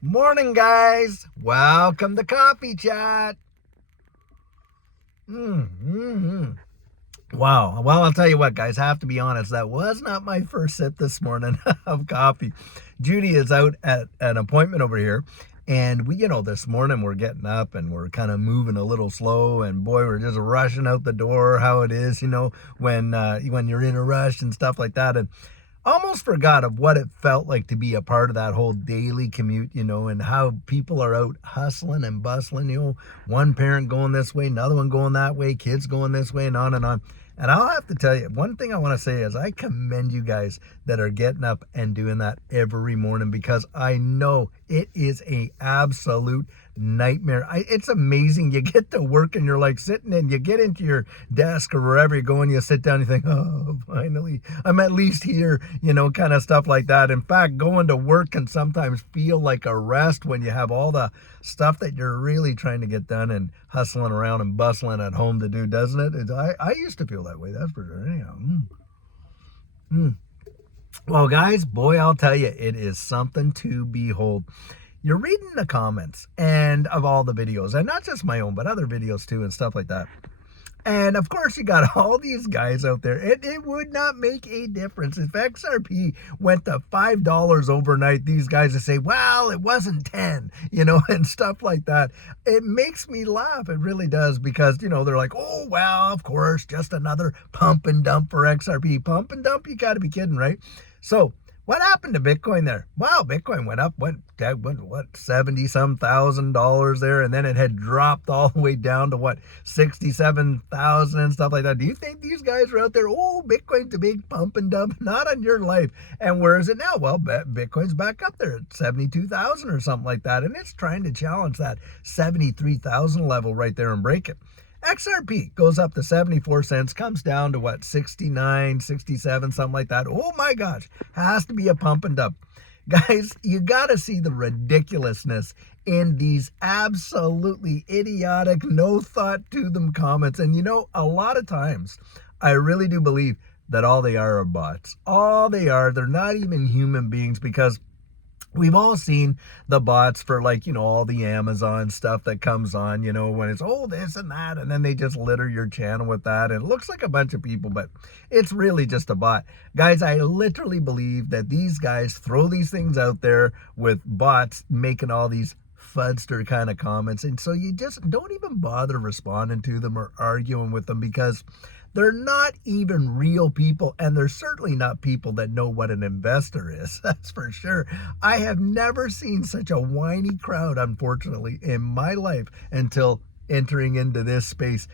Morning, guys. Welcome to Coffee Chat. Wow. Well, I'll tell you what, guys. I have to be honest. That was not my first sip this morning of coffee. Judy is out at an appointment over here. And this morning we're getting up and we're kind of moving a little slow. And boy, we're just rushing out the door, how it is, when you're in a rush and stuff like that. And almost forgot of what it felt like to be a part of that whole daily commute, and how people are out hustling and bustling, one parent going this way, another one going that way, kids going this way, and on and on. And I'll have to tell you, one thing I want to say is I commend you guys that are getting up and doing that every morning, because I know it is a absolute nightmare. It's amazing. You get to work and you're like sitting and you get into your desk or wherever you go and you sit down, you think, oh, finally, I'm at least here, kind of stuff like that. In fact, going to work can sometimes feel like a rest when you have all the stuff that you're really trying to get done and hustling around and bustling at home to do, doesn't it? I used to feel that way, that's for sure. Anyhow. Well, guys, boy, I'll tell you, it is something to behold. You're reading the comments and of all the videos, and not just my own, but other videos too and stuff like that. And of course, you got all these guys out there. It would not make a difference. If XRP went to $5 overnight, these guys would say, well, it wasn't 10, and stuff like that. It makes me laugh. It really does, because, they're like, oh, well, of course, just another pump and dump for XRP. Pump and dump? You got to be kidding, right? So what happened to Bitcoin there? Wow, Bitcoin went up, went what, 70 some $1,000 there, and then it had dropped all the way down to what, 67,000 and stuff like that. Do you think these guys are out there, oh, Bitcoin's a big pump and dump? Not on your life. And where is it now? Well, Bitcoin's back up there at 72,000 or something like that, and it's trying to challenge that 73,000 level right there and break it. XRP goes up to 74 cents, comes down to what, 69, 67, something like that. Oh my gosh, has to be a pump and dump. Guys, you got to see the ridiculousness in these absolutely idiotic, no thought to them comments. And a lot of times, I really do believe that all they are bots. All they are, they're not even human beings, because we've all seen the bots for all the Amazon stuff that comes on, when it's, oh, this and that, and then they just litter your channel with that. And it looks like a bunch of people, but it's really just a bot. Guys, I literally believe that these guys throw these things out there with bots making all these fudster kind of comments. And so you just don't even bother responding to them or arguing with them, because they're not even real people, and they're certainly not people that know what an investor is. That's for sure. I have never seen such a whiny crowd, unfortunately, in my life until entering into this space.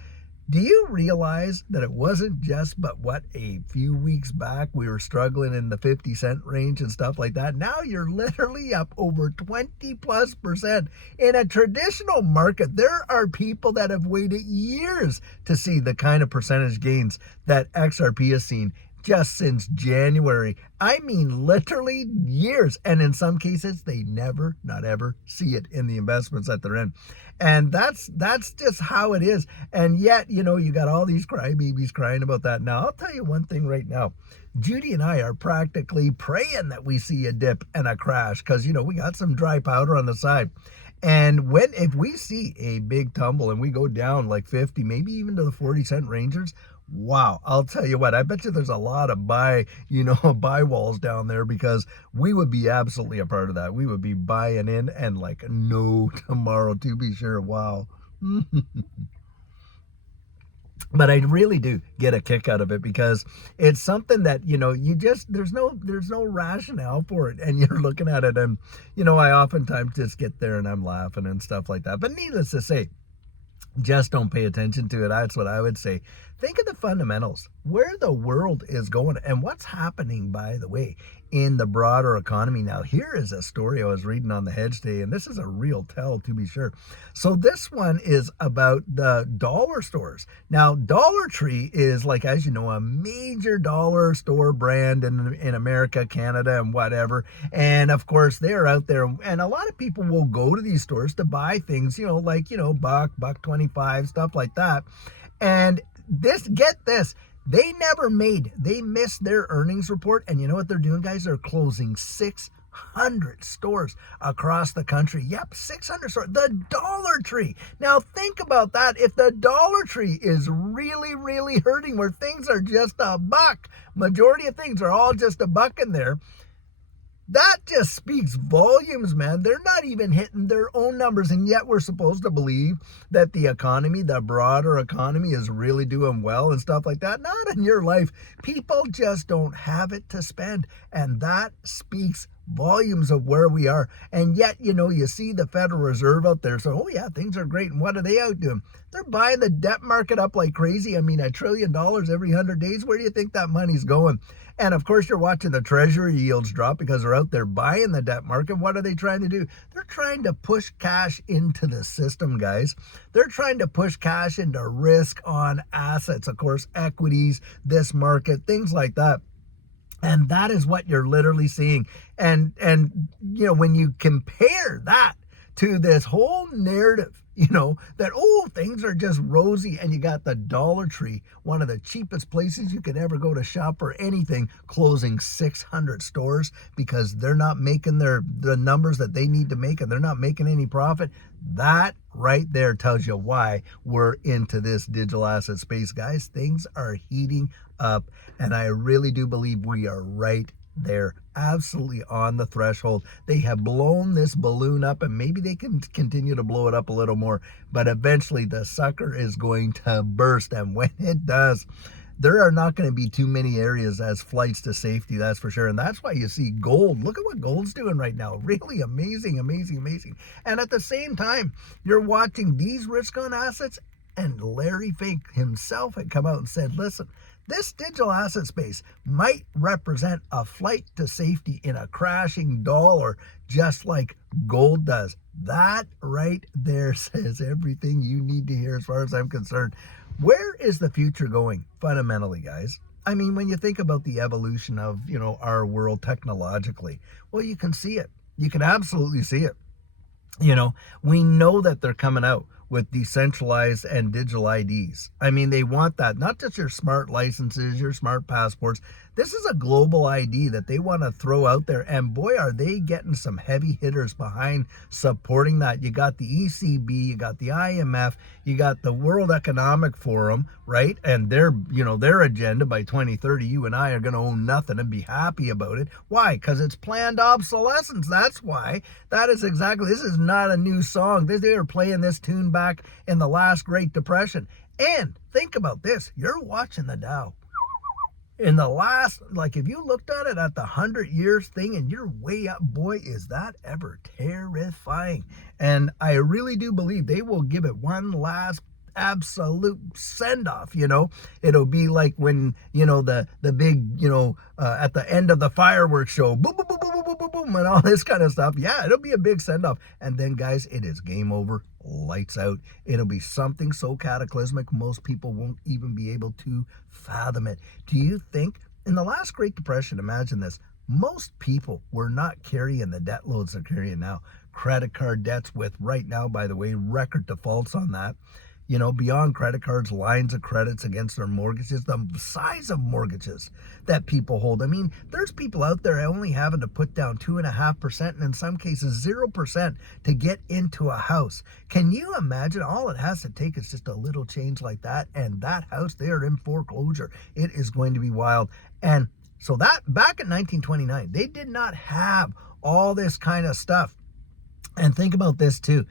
Do you realize that it wasn't just but a few weeks back we were struggling in the 50-cent range and stuff like that? Now you're literally up over 20+%. In a traditional market, there are people that have waited years to see the kind of percentage gains that XRP has seen just since January. I mean, literally years. And in some cases, they never, not ever, see it in the investments that they're in. And that's just how it is. And yet, you got all these crybabies crying about that. Now, I'll tell you one thing right now. Judy and I are practically praying that we see a dip and a crash, because, we got some dry powder on the side. And if we see a big tumble and we go down like 50, maybe even to the 40-cent ranges, wow, I'll tell you what, I bet you there's a lot of buy walls down there, because we would be absolutely a part of that. We would be buying in and like no tomorrow, to be sure. Wow. But I really do get a kick out of it, because it's something that, there's no rationale for it. And you're looking at it and, I oftentimes just get there and I'm laughing and stuff like that. But needless to say, just don't pay attention to it. That's what I would say. Think of the fundamentals, where the world is going and what's happening, by the way, in the broader economy. Now, here is a story I was reading on the Hedge Day, and this is a real tell, to be sure. So this one is about the dollar stores. Now, Dollar Tree is, like, as you know, a major dollar store brand in America, Canada, and whatever. And of course, they're out there, and a lot of people will go to these stores to buy things, buck 25, stuff like that. And get this, they missed their earnings report. And you know what they're doing, guys? They're closing 6 stores across the country. Yep, 600 stores. The Dollar Tree. Now think about that. If the Dollar Tree is really, really hurting, where things are just a buck, majority of things are all just a buck in there, that just speaks volumes, man. They're not even hitting their own numbers, and yet we're supposed to believe that the economy, the broader economy, is really doing well and stuff like that. Not in your life. People just don't have it to spend, and that speaks volumes of where we are. And yet, you see the Federal Reserve out there, so, oh yeah, things are great. And what are they out doing? They're buying the debt market up like crazy. I mean, $1 trillion every 100 days. Where do you think that money's going? And of course, you're watching the treasury yields drop because they're out there buying the debt market. What are they trying to do? They're trying to push cash into the system, guys. They're trying to push cash into risk on assets, of course, equities, this market, things like that. And that is what you're literally seeing. And when you compare that to this whole narrative, that, oh, things are just rosy, and you got the Dollar Tree, one of the cheapest places you could ever go to shop for anything, closing 600 stores because they're not making the numbers that they need to make, and they're not making any profit. That right there tells you why we're into this digital asset space, guys. Things are heating up, and I really do believe we are right there, absolutely on the threshold. They have blown this balloon up, and maybe they can continue to blow it up a little more, but eventually the sucker is going to burst. And when it does, there are not going to be too many areas as flights to safety, that's for sure. And that's why you see gold. Look at what gold's doing right now. Really amazing, amazing, amazing. And at the same time, you're watching these risk on assets, and Larry Fink himself had come out and said, listen, this digital asset space might represent a flight to safety in a crashing dollar, just like gold does. That right there says everything you need to hear as far as I'm concerned. Where is the future going fundamentally, guys? I mean, when you think about the evolution of, our world technologically, well, you can see it. You can absolutely see it. We know that they're coming out with decentralized and digital IDs. I mean, they want that, not just your smart licenses, your smart passports. This is a global ID that they want to throw out there. And boy, are they getting some heavy hitters behind supporting that. You got the ECB, you got the IMF, you got the World Economic Forum, right? And their agenda by 2030, you and I are going to own nothing and be happy about it. Why? Because it's planned obsolescence. That's why. That is exactly, this is not a new song. They were playing this tune back in the last Great Depression. And think about this. You're watching the Dow. In the last, if you looked at it at the 100 years thing and you're way up, boy, is that ever terrifying. And I really do believe they will give it one last absolute send-off. It'll be like when, the big, at the end of the fireworks show, boom, boom, boom, boom, boom, boom, boom, and all this kind of stuff. Yeah, it'll be a big send-off. And then, guys, it is game over. Lights out. It'll be something so cataclysmic most people won't even be able to fathom it. Do you think in the last Great Depression, imagine this, most people were not carrying the debt loads they're carrying now? Credit card debts with, right now, by the way, record defaults on that. Beyond credit cards, lines of credits against their mortgages, the size of mortgages that people hold. I mean, there's people out there only having to put down 2.5% and in some cases 0% to get into a house. Can you imagine? All it has to take is just a little change like that, and that house, they are in foreclosure. It is going to be wild. And so that back in 1929, they did not have all this kind of stuff. And think about this too.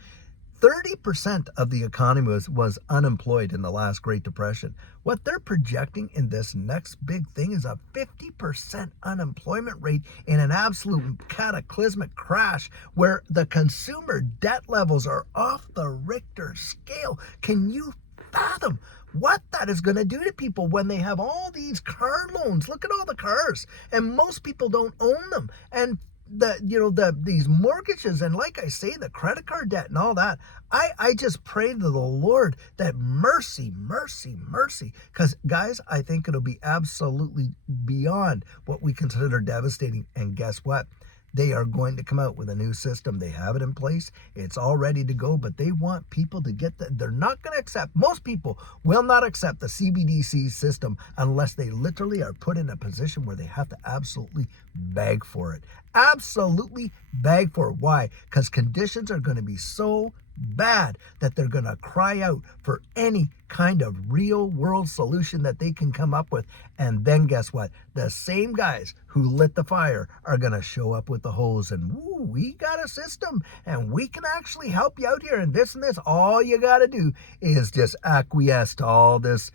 30% of the economy was unemployed in the last Great Depression. What they're projecting in this next big thing is a 50% unemployment rate in an absolute cataclysmic crash where the consumer debt levels are off the Richter scale. Can you fathom what that is going to do to people when they have all these car loans? Look at all the cars, and most people don't own them. And these mortgages, and like I say, the credit card debt and all that, I just pray to the Lord that mercy, because guys, I think it'll be absolutely beyond what we consider devastating. And guess what? They are going to come out with a new system. They have it in place. It's all ready to go, but they want people to get that. They're not going to accept, most people will not accept the CBDC system unless they literally are put in a position where they have to absolutely beg for it. Absolutely beg for it. Why? Because conditions are going to be so bad that they're going to cry out for any kind of real world solution that they can come up with. And then guess what? The same guys who lit the fire are going to show up with the hose and, woo, we got a system and we can actually help you out here and this and this. All you got to do is just acquiesce to all this,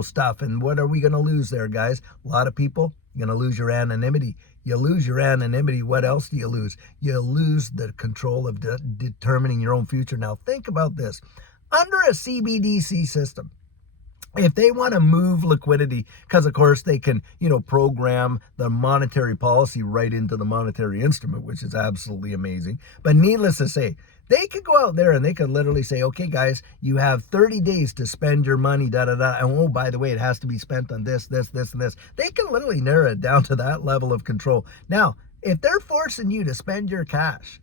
stuff. And what are we going to lose there, guys? A lot of people, you're going to lose your anonymity. You lose your anonymity. What else do you lose? You lose the control of determining your own future. Now, think about this. Under a CBDC system, if they want to move liquidity, because of course they can, program the monetary policy right into the monetary instrument, which is absolutely amazing. But needless to say, they could go out there and they could literally say, okay, guys, you have 30 days to spend your money, And oh, by the way, it has to be spent on this, this, this, and this. They can literally narrow it down to that level of control. Now, if they're forcing you to spend your cash,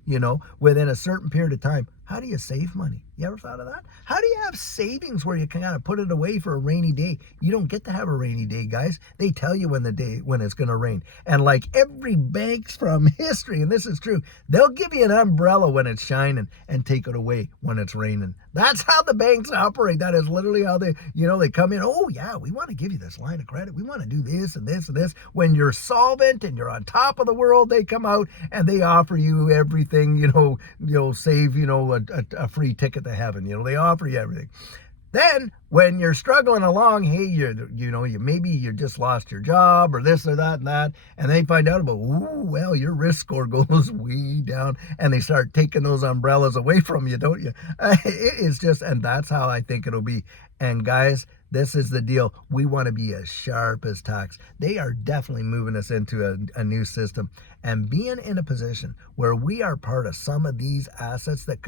within a certain period of time, how do you save money? You ever thought of that? How do you have savings where you can kind of put it away for a rainy day? You don't get to have a rainy day, guys. They tell you when it's going to rain. And like every bank's from history, and this is true, they'll give you an umbrella when it's shining and take it away when it's raining. That's how the banks operate. That is literally how they come in. Oh yeah, we want to give you this line of credit. We want to do this and this and this. When you're solvent and you're on top of the world, they come out and they offer you everything, save, a free ticket to heaven. They offer you everything. Then when you're struggling along, hey, maybe you just lost your job or this or that and that, and they find out about, your risk score goes way down, and they start taking those umbrellas away from you, don't you? It is just, and that's how I think it'll be. And guys, this is the deal. We want to be as sharp as tacks. They are definitely moving us into a new system, and being in a position where we are part of some of these assets that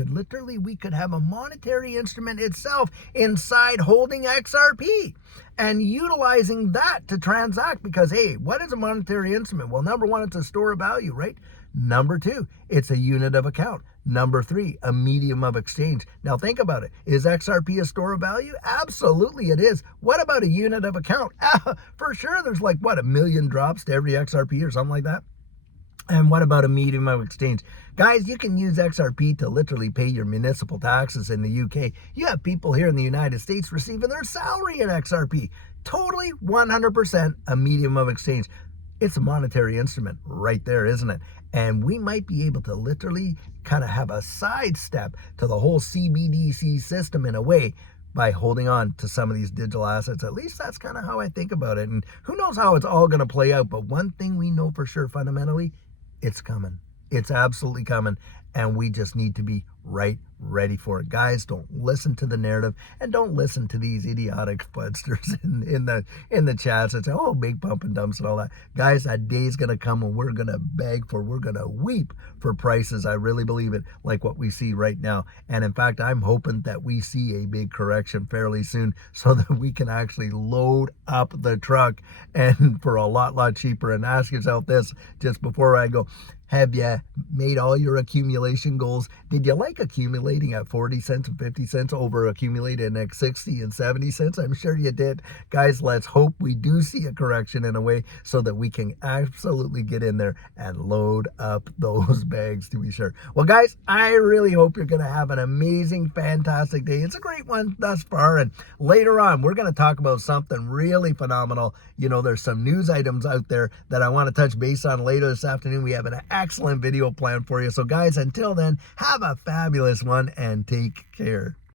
we could have a monetary instrument itself inside holding XRP and utilizing that to transact. Because, hey, what is a monetary instrument? Well, number one, it's a store of value, right? Number two, it's a unit of account. Number three, a medium of exchange. Now think about it. Is XRP a store of value? Absolutely it is. What about a unit of account? For sure, there's like, a million drops to every XRP or something like that. And what about a medium of exchange? Guys, you can use XRP to literally pay your municipal taxes in the UK. You have people here in the United States receiving their salary in XRP. Totally 100% a medium of exchange. It's a monetary instrument right there, isn't it? And we might be able to literally kind of have a sidestep to the whole CBDC system in a way by holding on to some of these digital assets. At least that's kind of how I think about it. And who knows how it's all going to play out. But one thing we know for sure fundamentally, it's coming. It's absolutely coming. And we just need to be ready for it. Guys, don't listen to the narrative and don't listen to these idiotic fudsters in the chats that say, oh, big pump and dumps and all that. Guys, that day's going to come when we're going to we're going to weep for prices. I really believe it, like what we see right now. And in fact, I'm hoping that we see a big correction fairly soon so that we can actually load up the truck and for a lot cheaper. And ask yourself this just before I go. Have you made all your accumulation goals? Did you like accumulating at 40 cents and 50 cents over accumulating at 60 and 70 cents? I'm sure you did. Guys, let's hope we do see a correction in a way so that we can absolutely get in there and load up those bags, to be sure. Well, guys, I really hope you're going to have an amazing, fantastic day. It's a great one thus far. And later on, we're going to talk about something really phenomenal. There's some news items out there that I want to touch base on later this afternoon. We have an excellent video planned for you. So guys, until then, have a fabulous one and take care.